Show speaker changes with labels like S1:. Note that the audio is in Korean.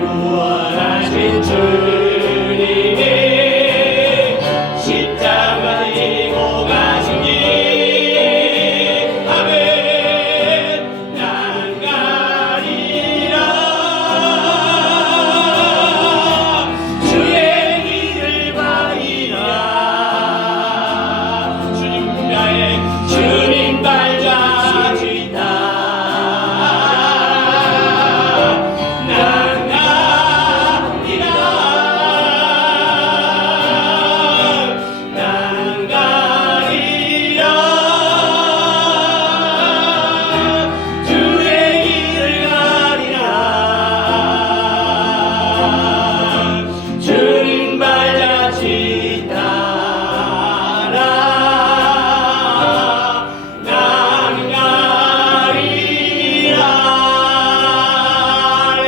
S1: 구원하신 주님이 십자가에